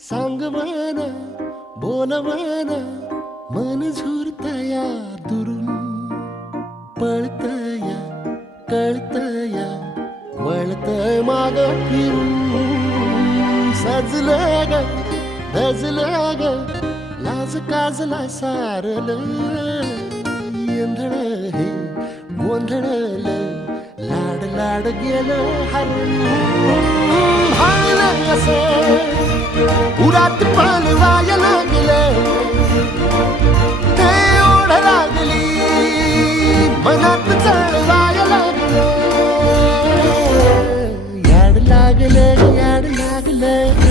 सांग म्हणा बोल म्हणा मन झुरतया दुरून पळतया कळतया वळतय माग फिरून सजलं ग धजलं ग लाज काजला सारल येंधळ हे गोंधळल लाड लाड गेलं हरून हायलं कसं उरात पान वाया लागलं ते ओढ लागली मनात चढ वाया लागलं याड लागलं याड लागलं